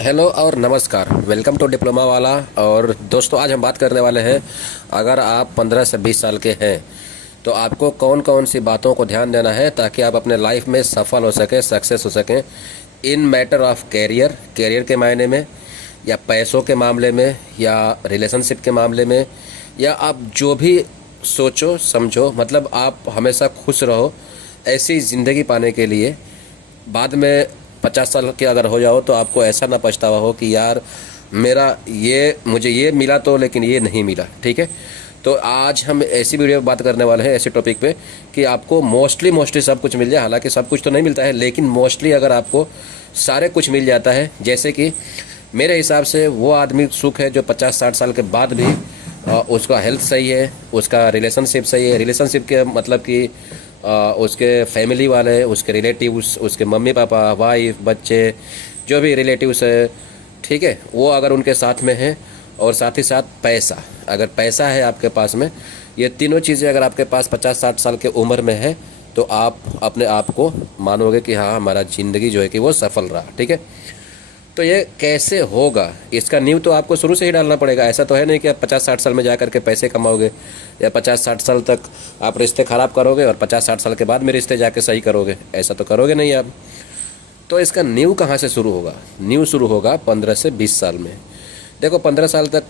Hello और नमस्कार। Welcome to diploma वाला। और दोस्तों, आज हम बात करने वाले हैं, अगर आप 15 से 20 साल के हैं तो आपको कौन कौन सी बातों को ध्यान देना है ताकि आप अपने लाइफ में सफल हो सकें, सक्सेस हो सकें। In matter of career, career के मायने में, या पैसों के मामले में, या रिलेशनशिप के मामले में, या आप जो भी सोचो समझो, मतलब आप हमेशा खुश रहो। ऐसी ज़िंदगी पाने के लिए बाद में 50 साल के अगर हो जाओ तो आपको ऐसा ना पछतावा हो कि यार मुझे ये मिला तो लेकिन ये नहीं मिला। ठीक है, तो आज हम ऐसी वीडियो में बात करने वाले हैं ऐसे टॉपिक पे कि आपको मोस्टली सब कुछ मिल जाए। हालांकि सब कुछ तो नहीं मिलता है, लेकिन मोस्टली अगर आपको सारे कुछ मिल जाता है, जैसे कि मेरे हिसाब से वो आदमी सुख है जो 50-60 साल के बाद भी उसका हेल्थ सही है, उसका रिलेशनशिप सही है। रिलेशनशिप के मतलब कि उसके फैमिली वाले, उसके रिलेटिव्स, उसके मम्मी पापा, वाइफ, बच्चे, जो भी रिलेटिव्स है, ठीक है, वो अगर उनके साथ में है, और साथ ही साथ पैसा, अगर पैसा है आपके पास में, ये तीनों चीज़ें अगर आपके पास 50-60 साल के उम्र में है तो आप अपने आप को मानोगे कि हाँ, हमारा ज़िंदगी जो है कि वो सफल रहा। ठीक है, तो ये कैसे होगा, इसका नींव तो आपको शुरू से ही डालना पड़ेगा। ऐसा तो है नहीं कि आप 50-60 साल में जा करके पैसे कमाओगे, या 50-60 साल तक आप रिश्ते ख़राब करोगे और 50-60 साल के बाद में रिश्ते जाके सही करोगे। ऐसा तो करोगे नहीं आप। तो इसका नींव कहाँ से शुरू होगा? नींव शुरू होगा 15 से 20 साल में। देखो, 15 साल तक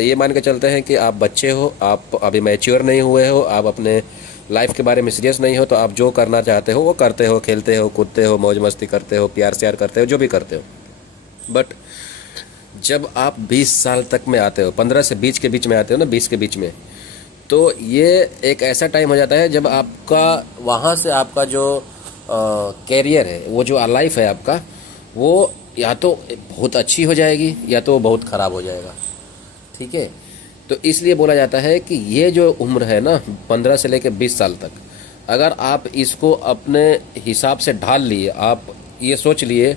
ये मान के चलते हैं कि आप बच्चे हो, आप अभी मैच्योर नहीं हुए हो, आप अपने लाइफ के बारे में सीरियस नहीं हो, तो आप जो करना चाहते हो वो करते हो, खेलते हो, कूदते हो, मौज मस्ती करते हो, प्यार श्यार करते हो, जो भी करते हो। बट जब आप 20 साल तक में आते हो, 15 से 20 के बीच में आते हो ना, 20 के बीच में, तो ये एक ऐसा टाइम हो जाता है जब आपका वहाँ से आपका जो कैरियर है, वो जो लाइफ है आपका, वो या तो बहुत अच्छी हो जाएगी या तो बहुत ख़राब हो जाएगा। ठीक है, तो इसलिए बोला जाता है कि ये जो उम्र है ना, 15 से लेकर 20 साल तक, अगर आप इसको अपने हिसाब से ढाल लिए, आप ये सोच लिए,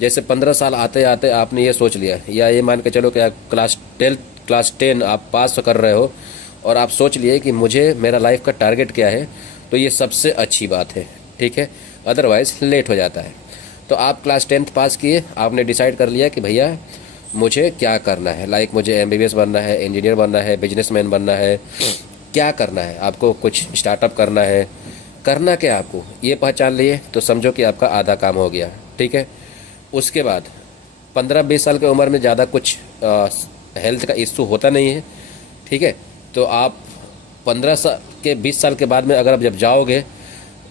जैसे 15 साल आते आते आपने ये सोच लिया, या ये मान के चलो कि आप क्लास 10 आप पास कर रहे हो और आप सोच लिए कि मुझे मेरा लाइफ का टारगेट क्या है, तो ये सबसे अच्छी बात है। ठीक है, अदरवाइज़ लेट हो जाता है। तो आप क्लास 10th पास किए, आपने डिसाइड कर लिया कि भैया मुझे क्या करना है, लाइक मुझे एमबीबीएस बनना है, इंजीनियर बनना है, बिजनेसमैन बनना है, क्या करना है आपको, कुछ स्टार्टअप करना है, करना क्या आपको, ये पहचान लिए तो समझो कि आपका आधा काम हो गया। ठीक है, उसके बाद 15-20 साल की उम्र में ज़्यादा कुछ हेल्थ का इशू होता नहीं है। ठीक है, तो आप 15 साल के 20 साल के बाद में अगर आप जब जाओगे,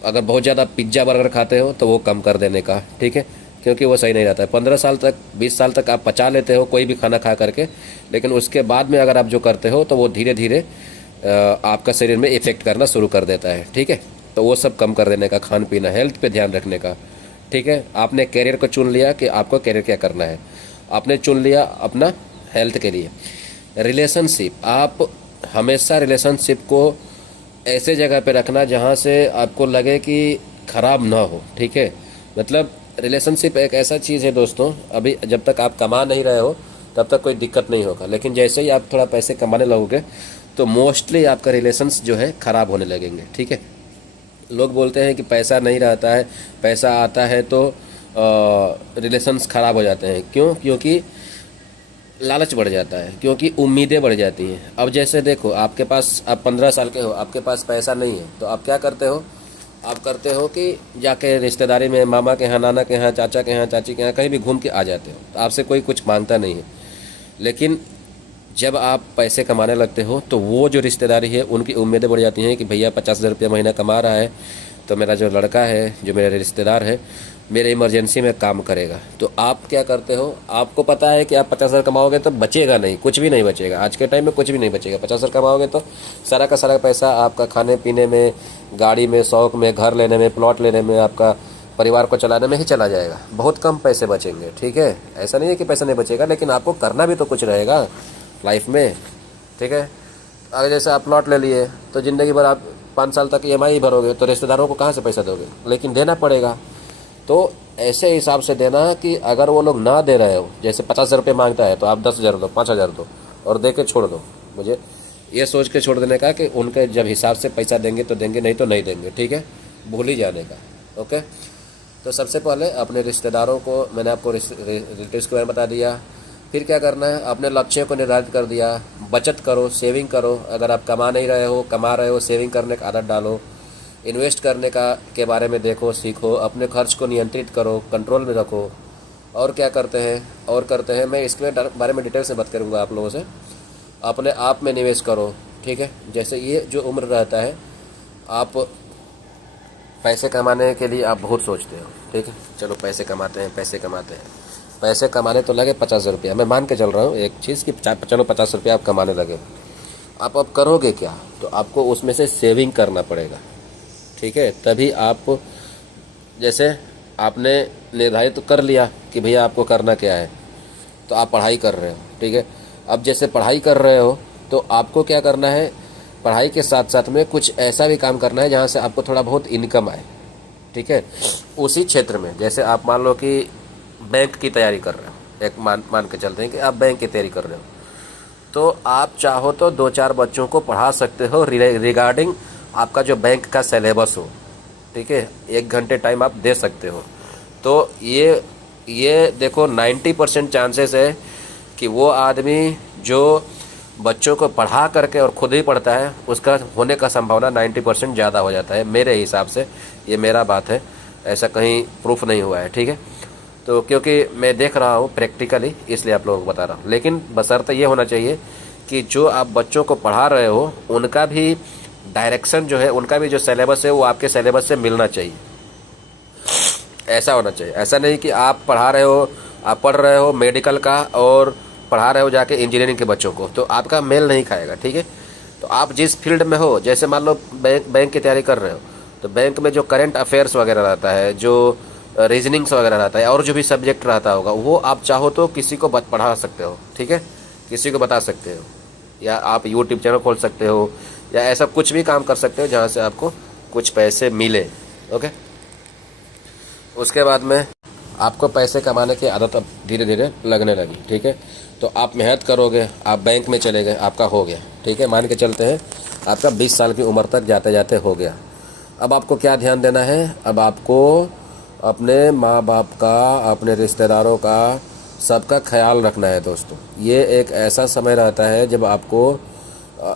अगर बहुत ज़्यादा पिज्ज़ा बर्गर खाते हो तो वो कम कर देने का। ठीक है, क्योंकि वो सही नहीं रहता है। 15 साल तक, 20 साल तक आप पचा लेते हो कोई भी खाना खा करके, लेकिन उसके बाद में अगर आप जो करते हो तो वो धीरे धीरे आपका शरीर में इफ़ेक्ट करना शुरू कर देता है। ठीक है, तो वो सब कम कर देने का, खान पीना, हेल्थ पे ध्यान रखने का। ठीक है, आपने कैरियर को चुन लिया कि आपको कैरियर क्या करना है, आपने चुन लिया अपना हेल्थ के लिए। रिलेशनशिप, आप हमेशा रिलेशनशिप को ऐसे जगह पे रखना जहाँ से आपको लगे कि ख़राब ना हो। ठीक है, मतलब रिलेशनशिप एक ऐसा चीज़ है दोस्तों, अभी जब तक आप कमा नहीं रहे हो तब तक कोई दिक्कत नहीं होगा, लेकिन जैसे ही आप थोड़ा पैसे कमाने लगोगे तो मोस्टली आपका रिलेशंस जो है ख़राब होने लगेंगे। ठीक है, लोग बोलते हैं कि पैसा नहीं रहता है, पैसा आता है तो रिलेशंस ख़राब हो जाते हैं। क्यों? क्योंकि लालच बढ़ जाता है, क्योंकि उम्मीदें बढ़ जाती हैं। अब जैसे देखो, आपके पास, आप 15 साल के हो, आपके पास पैसा नहीं है, तो आप क्या करते हो? आप करते हो कि जाके रिश्तेदारी में, मामा के यहाँ, नाना के यहाँ, चाचा के यहाँ, चाची के यहाँ, कहीं भी घूम के आ जाते हो, तो आपसे कोई कुछ मांगता नहीं है। लेकिन जब आप पैसे कमाने लगते हो तो वो जो रिश्तेदारी है उनकी उम्मीदें बढ़ जाती हैं कि भैया 50,000 रुपया महीना कमा रहा है, तो मेरा जो लड़का है, जो मेरा रिश्तेदार है, मेरे इमरजेंसी में काम करेगा। तो आप क्या करते हो? आपको पता है कि आप 50,000 कमाओगे तो बचेगा नहीं, कुछ भी नहीं बचेगा। आज के टाइम में कुछ भी नहीं बचेगा। 50,000 कमाओगे तो सारा का सारा पैसा आपका खाने पीने में, गाड़ी में, शौक में, घर लेने में, प्लॉट लेने में, आपका परिवार को चलाने में ही चला जाएगा। बहुत कम पैसे बचेंगे। ठीक है, ऐसा नहीं है कि पैसा नहीं बचेगा, लेकिन आपको करना भी तो कुछ रहेगा लाइफ में। ठीक है, अगर जैसे आप प्लॉट ले लिए तो ज़िंदगी भर आप 5 साल तक ईएमआई भरोगे, तो रिश्तेदारों को कहाँ से पैसा दोगे? लेकिन देना पड़ेगा। तो ऐसे हिसाब से देना कि अगर वो लोग ना दे रहे हो, जैसे 50,000 रुपये मांगता है तो आप 10,000 दो, 5,000 दो, और दे के छोड़ दो। मुझे ये सोच के छोड़ देने का कि उनके जब हिसाब से पैसा देंगे तो देंगे, नहीं तो नहीं देंगे। ठीक है, भूल ही जाने का। ओके, तो सबसे पहले अपने रिश्तेदारों को, मैंने आपको रिलेटिव्स के बारे में बता दिया। फिर क्या करना है, अपने लक्ष्यों को निर्धारित कर दिया। बचत करो, सेविंग करो। अगर आप कमा नहीं रहे हो, कमा रहे हो, सेविंग करने की आदत डालो। इन्वेस्ट करने का के बारे में देखो, सीखो। अपने खर्च को नियंत्रित करो, कंट्रोल में रखो। और क्या करते हैं मैं इसके बारे में डिटेल से बात करूँगा आप लोगों से। अपने आप में निवेश करो, ठीक है। जैसे ये जो उम्र रहता है, आप पैसे कमाने के लिए आप बहुत सोचते हो, ठीक है। चलो पैसे कमाते हैं, पैसे कमाने तो लगे 50 रुपया, मैं मान के चल रहा हूँ एक चीज़ कि चलो 50 रुपया आप कमाने लगे। आप अब करोगे क्या, तो आपको उसमें से सेविंग करना पड़ेगा, ठीक है। तभी आप, जैसे आपने निर्धारित तो कर लिया कि भैया आपको करना क्या है, तो आप पढ़ाई कर रहे हो, ठीक है। अब जैसे पढ़ाई कर रहे हो तो आपको क्या करना है, पढ़ाई के साथ साथ में कुछ ऐसा भी काम करना है जहाँ से आपको थोड़ा बहुत इनकम आए, ठीक है। उसी क्षेत्र में, जैसे आप मान लो कि बैंक की तैयारी कर रहे हो, एक मान के चलते हैं कि आप बैंक की तैयारी कर रहे हो, तो आप चाहो तो 2-4 बच्चों को पढ़ा सकते हो रिगार्डिंग आपका जो बैंक का सिलेबस हो, ठीक है। 1 घंटे टाइम आप दे सकते हो। तो ये देखो 90% चांसेस है कि वो आदमी जो बच्चों को पढ़ा करके और खुद ही पढ़ता है, उसका होने का संभावना 90% ज़्यादा हो जाता है मेरे हिसाब से। ये मेरा बात है, ऐसा कहीं प्रूफ नहीं हुआ है, ठीक है। तो क्योंकि मैं देख रहा हूँ प्रैक्टिकली, इसलिए आप लोगों को बता रहा हूँ। लेकिन बशर्ते ये होना चाहिए कि जो आप बच्चों को पढ़ा रहे हो उनका भी डायरेक्शन जो है, उनका भी जो सिलेबस है वो आपके सिलेबस से मिलना चाहिए, ऐसा होना चाहिए। ऐसा नहीं कि आप पढ़ा रहे हो, आप पढ़ रहे हो मेडिकल का और पढ़ा रहे हो जाके इंजीनियरिंग के बच्चों को, तो आपका मेल नहीं खाएगा, ठीक है। तो आप जिस फील्ड में हो, जैसे मान लो बैंक की तैयारी कर रहे हो, तो बैंक में जो करंट अफेयर्स वगैरह रहता है, जो रीजनिंग्स वगैरह रहता है, और जो भी सब्जेक्ट रहता होगा, वो आप चाहो तो किसी को पढ़ा सकते हो, ठीक है, किसी को बता सकते हो, या आप यूट्यूब चैनल खोल सकते हो, या ऐसा कुछ भी काम कर सकते हो जहाँ से आपको कुछ पैसे मिले, ओके। उसके बाद में आपको पैसे कमाने की आदत अब धीरे धीरे लगने लगी, ठीक है। तो आप मेहनत करोगे, आप बैंक में चले गए, आपका हो गया, ठीक है। मान के चलते हैं आपका 20 साल की उम्र तक जाते जाते हो गया। अब आपको क्या ध्यान देना है, अब आपको अपने माँ बाप का, अपने रिश्तेदारों का, सबका ख्याल रखना है दोस्तों। ये एक ऐसा समय रहता है जब आपको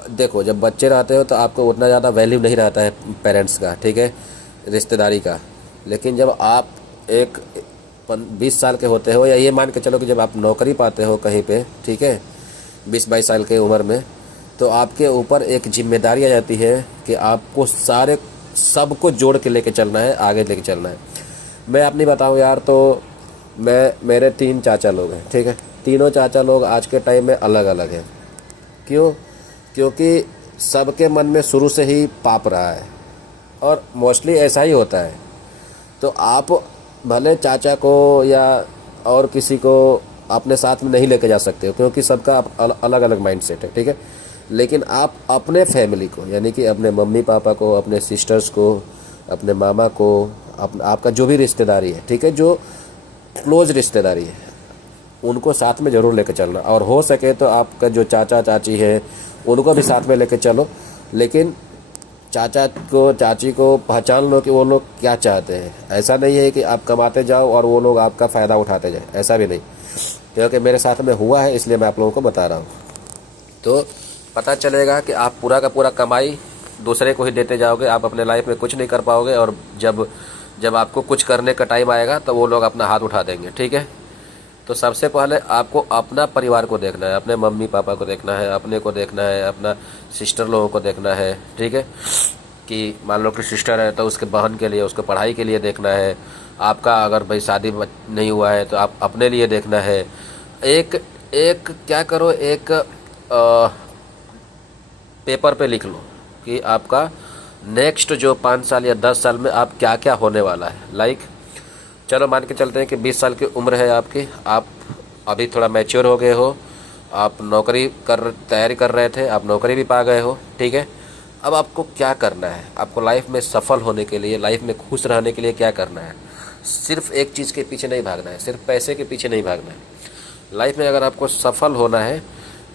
देखो, जब बच्चे रहते हो तो आपको उतना ज़्यादा वैल्यू नहीं रहता है पेरेंट्स का, ठीक है, रिश्तेदारी का। लेकिन जब आप एक 20 साल के होते हो, या ये मान के चलो कि जब आप नौकरी पाते हो कहीं पे, ठीक है, 20-22 साल के उम्र में, तो आपके ऊपर एक जिम्मेदारी आ जाती है कि आपको सबको जोड़ के लेके चलना है, आगे लेके चलना है। मैं अपनी बताऊं यार, तो मेरे 3 चाचा लोग हैं, ठीक है। तीनों चाचा लोग आज के टाइम में अलग अलग हैं। क्यों? क्योंकि सबके मन में शुरू से ही पाप रहा है, और मोस्टली ऐसा ही होता है। तो आप भले चाचा को या और किसी को अपने साथ में नहीं लेके जा सकते हो, क्योंकि सबका अलग अलग माइंडसेट है, ठीक है। लेकिन आप अपने फैमिली को, यानी कि अपने मम्मी पापा को, अपने सिस्टर्स को, अपने मामा को, आपका जो भी रिश्तेदारी है, ठीक है, जो क्लोज रिश्तेदारी है, उनको साथ में ज़रूर लेके चलना। और हो सके तो आपका जो चाचा चाची है उनको भी साथ में लेके चलो। लेकिन चाचा को, चाची को पहचान लो कि वो लोग क्या चाहते हैं। ऐसा नहीं है कि आप कमाते जाओ और वो लोग आपका फ़ायदा उठाते जाए, ऐसा भी नहीं, क्योंकि मेरे साथ में हुआ है, इसलिए मैं आप लोगों को बता रहा हूँ। तो पता चलेगा कि आप पूरा का पूरा कमाई दूसरे को ही देते जाओगे, आप अपने लाइफ में कुछ नहीं कर पाओगे, और जब आपको कुछ करने का टाइम आएगा तो वो लोग अपना हाथ उठा देंगे, ठीक है। तो सबसे पहले आपको अपना परिवार को देखना है, अपने मम्मी पापा को देखना है, अपने को देखना है, अपना सिस्टर लोगों को देखना है, ठीक है। कि मान लो कि सिस्टर है तो उसके बहन के लिए, उसको पढ़ाई के लिए देखना है। आपका अगर भाई शादी नहीं हुआ है तो आप अपने लिए देखना है। एक क्या करो, एक पेपर पे लिख लो कि आपका नेक्स्ट जो 5 साल या 10 साल में आप क्या क्या होने वाला है। लाइक चलो मान के चलते हैं कि 20 साल की उम्र है आपकी, आप अभी थोड़ा मैच्योर हो गए हो, आप तैयारी कर रहे थे, आप नौकरी भी पा गए हो, ठीक है। अब आपको क्या करना है, आपको लाइफ में सफल होने के लिए, लाइफ में खुश रहने के लिए क्या करना है। सिर्फ एक चीज़ के पीछे नहीं भागना है, सिर्फ पैसे के पीछे नहीं भागना है। लाइफ में अगर आपको सफल होना है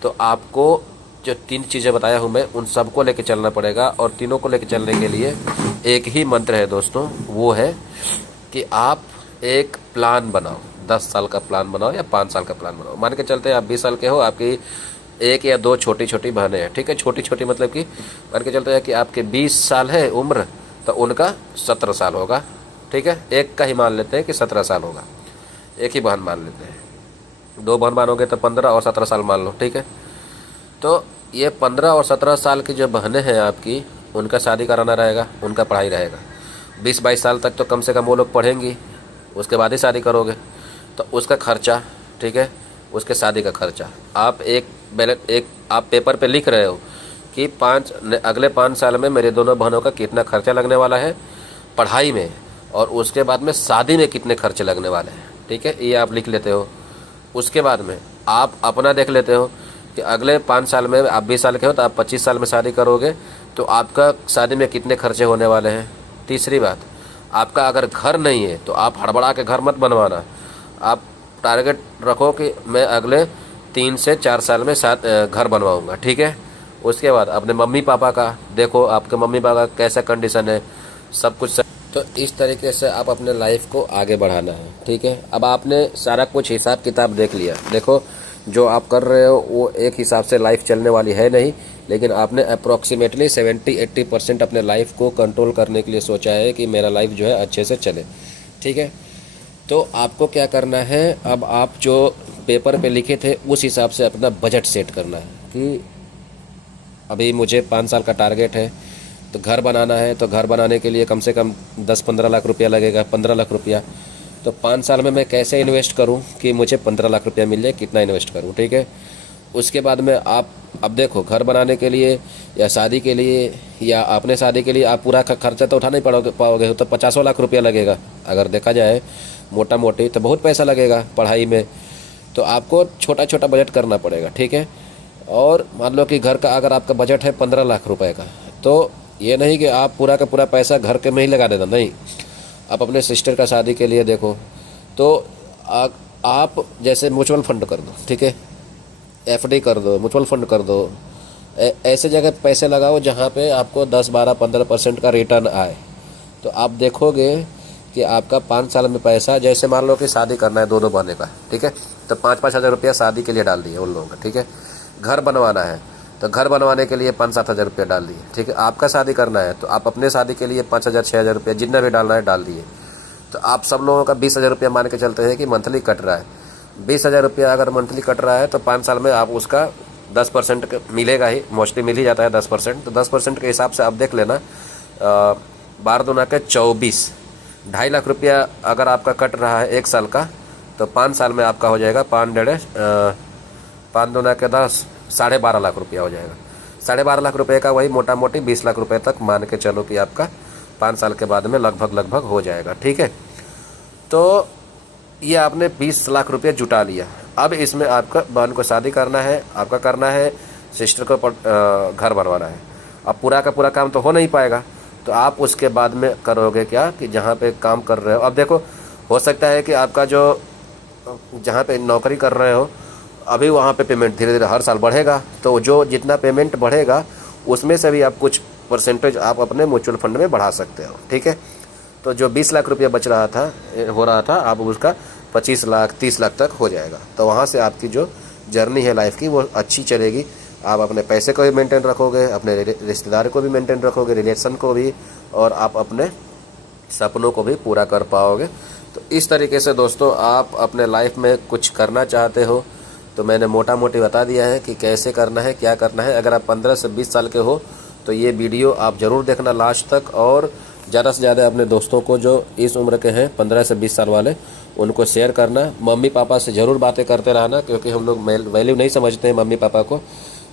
तो आपको जो 3 चीज़ें बताया हूँ मैं, उन सबको लेके चलना पड़ेगा। और तीनों को लेके चलने के लिए एक ही मंत्र है दोस्तों, वो है कि आप एक प्लान बनाओ, 10 साल का प्लान बनाओ या 5 साल का प्लान बनाओ। मान के चलते हैं आप 20 साल के हो, आपकी एक या दो छोटी छोटी बहनें हैं, ठीक है। छोटी छोटी मतलब कि मान के चलते हैं कि आपके 20 साल है उम्र, तो उनका 17 साल होगा, ठीक है। एक का ही मान लेते हैं कि 17 साल होगा, एक ही बहन मान लेते हैं। 2 बहन मानोगे तो 15 और 17 साल मान लो, ठीक है। तो ये 15 और 17 साल की जो बहनें हैं आपकी, उनका शादी कराना रहेगा, उनका पढ़ाई रहेगा। 20-22 साल तक तो कम से कम वो लोग पढ़ेंगी, उसके बाद ही शादी करोगे, तो उसका खर्चा, ठीक है, उसके शादी का खर्चा। आप एक आप पेपर पे लिख रहे हो कि अगले 5 साल में मेरे दोनों बहनों का कितना खर्चा लगने वाला है पढ़ाई में, और उसके बाद में शादी में कितने खर्चे लगने वाले हैं, ठीक है, ये आप लिख लेते हो। उसके बाद में आप अपना देख लेते हो कि अगले 5 साल में, आप 20 साल के हो तो आप 25 साल में शादी करोगे, तो आपका शादी में कितने खर्चे होने वाले हैं। तीसरी बात, आपका अगर घर नहीं है तो आप हड़बड़ा के घर मत बनवाना। आप टारगेट रखो कि मैं अगले 3 से 4 साल में घर बनवाऊंगा, ठीक है। उसके बाद अपने मम्मी पापा का देखो, आपके मम्मी पापा का कैसा कंडीशन है, सब कुछ। तो इस तरीके से आप अपने लाइफ को आगे बढ़ाना है, ठीक है। अब आपने सारा कुछ हिसाब किताब देख लिया, देखो जो आप कर रहे हो वो एक हिसाब से लाइफ चलने वाली है नहीं, लेकिन आपने अप्रॉक्सीमेटली 70-80% अपने लाइफ को कंट्रोल करने के लिए सोचा है कि मेरा लाइफ जो है अच्छे से चले, ठीक है। तो आपको क्या करना है, अब आप जो पेपर पे लिखे थे उस हिसाब से अपना बजट सेट करना है कि अभी मुझे 5 साल का टारगेट है, तो घर बनाना है, तो घर बनाने के लिए कम से कम 10-15 लाख रुपया लगेगा, 15 लाख रुपया। तो 5 साल में मैं कैसे इन्वेस्ट करूं कि मुझे 15 लाख रुपया मिल जाए, कितना इन्वेस्ट करूं, ठीक है। उसके बाद में आप अब देखो, घर बनाने के लिए या शादी के लिए या अपने शादी के लिए आप पूरा खर्चा तो उठा नहीं पाओगे, तो 50 लाख रुपया लगेगा। अगर देखा जाए मोटा मोटी तो बहुत पैसा लगेगा पढ़ाई में, तो आपको छोटा छोटा बजट करना पड़ेगा, ठीक है। और मान लो कि घर का अगर आपका बजट है 15 लाख रुपए का, तो ये नहीं कि आप पूरा का पूरा पैसा घर के में ही लगा देना, नहीं। आप अपने सिस्टर का शादी के लिए देखो, तो आप जैसे म्यूचुअल फंड कर दो, ठीक है, एफडी कर दो, म्यूचुअल फंड कर दो। ऐसे जगह पैसे लगाओ जहाँ पे आपको 10-12-15% का रिटर्न आए। तो आप देखोगे कि आपका 5 साल में पैसा, जैसे मान लो कि शादी करना है 2-2 बहने का, ठीक है, तो 5-5 हज़ार रुपया शादी के लिए डाल दिए उन लोगों का, ठीक है। घर बनवाना है तो घर बनवाने के लिए 5-7 हज़ार रुपया डाल दिए, ठीक है। आपका शादी करना है तो आप अपने शादी के लिए 5,000-6,000 रुपया जितना भी डालना है डाल दिए। तो आप सब लोगों का 20,000 रुपया मान के चलते हैं कि मंथली कट रहा है। 20,000 रुपया अगर मंथली कट रहा है तो 5 साल में आप उसका 10% मिलेगा ही, मोस्टली मिल ही जाता है 10%। तो 10% के हिसाब से आप देख लेना, 12 दूना के 24, 2.5 लाख रुपया अगर आपका कट रहा है 1 साल का, तो 5 साल में आपका हो जाएगा 5 दूना के 10, 12.5 लाख रुपया हो जाएगा। 12.5 लाख रुपये का वही मोटा मोटी 20 लाख रुपए तक मान के चलो कि आपका 5 साल के बाद में लगभग हो जाएगा, ठीक है। तो ये आपने 20 लाख रुपये जुटा लिया। अब इसमें आपका बहन को शादी करना है, आपका करना है, सिस्टर को घर बनवाना है। अब पूरा का पूरा काम तो हो नहीं पाएगा, तो आप उसके बाद में करोगे क्या कि जहाँ पे काम कर रहे हो, अब देखो हो सकता है कि आपका जो जहाँ पे नौकरी कर रहे हो अभी वहाँ पे पेमेंट धीरे धीरे हर साल बढ़ेगा, तो जो जितना पेमेंट बढ़ेगा उसमें से भी आप कुछ परसेंटेज आप अपने म्यूचुअल फंड में बढ़ा सकते हो, ठीक है। तो जो 20 लाख रुपया बच रहा था हो रहा था, आप उसका 25 लाख 30 लाख तक हो जाएगा। तो वहाँ से आपकी जो जर्नी है लाइफ की वो अच्छी चलेगी। आप अपने पैसे को भी मेंटेन रखोगे, अपने रिश्तेदार को भी मेंटेन रखोगे, रिलेशन को भी, और आप अपने सपनों को भी पूरा कर पाओगे। तो इस तरीके से दोस्तों, आप अपने लाइफ में कुछ करना चाहते हो तो मैंने मोटा मोटी बता दिया है कि कैसे करना है, क्या करना है। अगर आप 15 से 20 साल के हो तो ये वीडियो आप ज़रूर देखना लास्ट तक, और ज़्यादा से ज़्यादा अपने दोस्तों को जो इस उम्र के हैं 15 से 20 साल वाले, उनको शेयर करना। मम्मी पापा से ज़रूर बातें करते रहना, क्योंकि हम लोग वैल्यू नहीं समझते हैं मम्मी पापा को,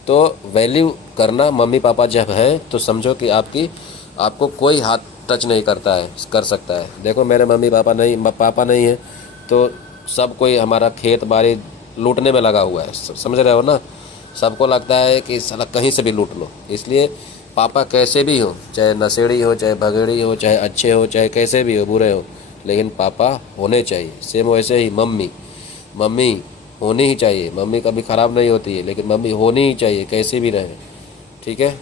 तो वैल्यू करना। मम्मी पापा जब हैं तो समझो कि आपको कोई हाथ टच नहीं कर सकता है। देखो मेरे मम्मी पापा नहीं है तो सब कोई हमारा खेत बाड़ी लूटने में लगा हुआ है, समझ रहे हो ना। सबको लगता है कि साला कहीं से भी लूट लो, इसलिए पापा कैसे भी हो, चाहे नशेड़ी हो, चाहे भगेड़ी हो, चाहे अच्छे हो, चाहे कैसे भी हो, बुरे हो, लेकिन पापा होने चाहिए। सेम वैसे ही मम्मी होनी ही चाहिए। मम्मी कभी ख़राब नहीं होती है, लेकिन मम्मी होनी ही चाहिए, कैसे भी रहे, ठीक है।